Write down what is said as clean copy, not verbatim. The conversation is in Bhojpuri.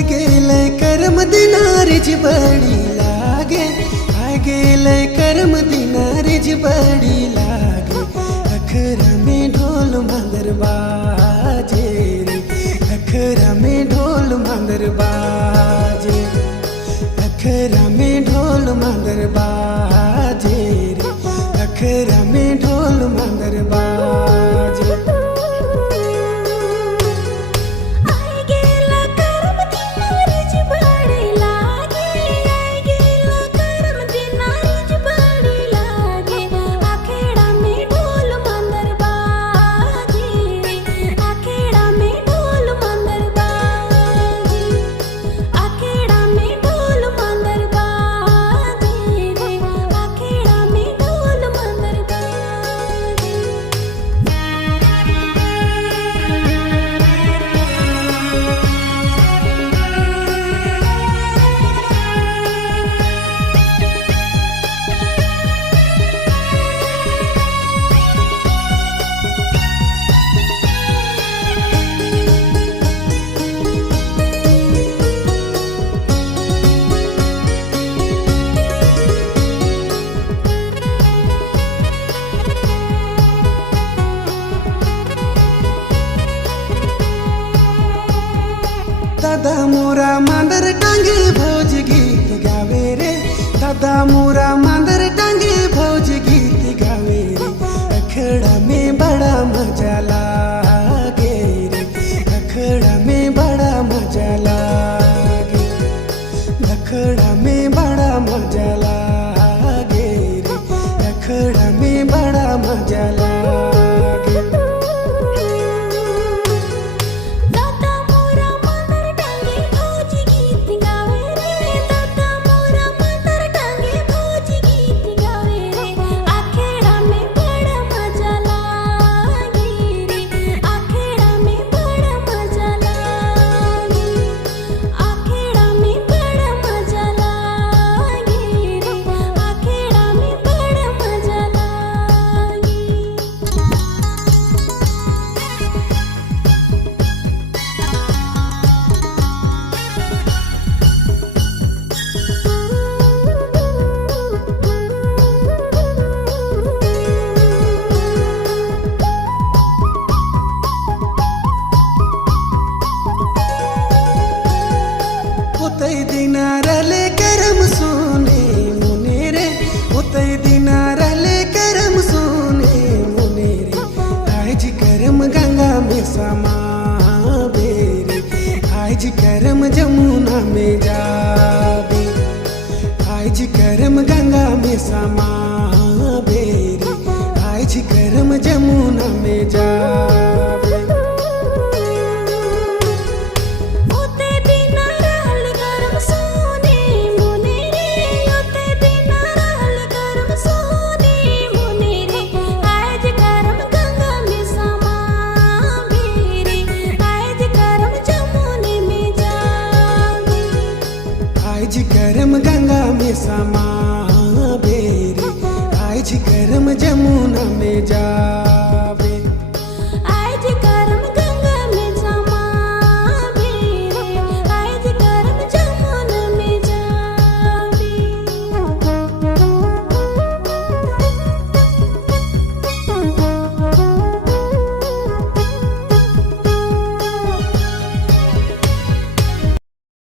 गेले करम दिनारिज बड़ी लागे, आ गेले करम दिनारिज बड़ी लागे। अखरा में ढोल मंगर बाजे रे, अखरा में ढोल मंगर बाजे, अखरा में ढोल मंगर बाजे रे, अखरा में ढोल मंगर बाजे। दादा मोरा मांदर टांगे भोज गीत गावे रे, दादा मोरा मांदर टांगे भोज गीत गावे रे। अखड़ा में बड़ा मजा लागे रे, अखड़ा में बड़ा मजा लागे, अखड़ा में बड़ा मजा लागे रे, अखड़ा में बड़ा मजा लागे। उतई दिना रले करम सोने मुने रे, उतई दिना रले करम सोने मुने रे। आज करम गंगा में समा बेरे, आज करम जमुना में जाबे, आज करम गंगा में समा बेरे, आज करम जमुना में जाबे। आज करम गंगा में समा बेरे, आज करम जमुना में जा।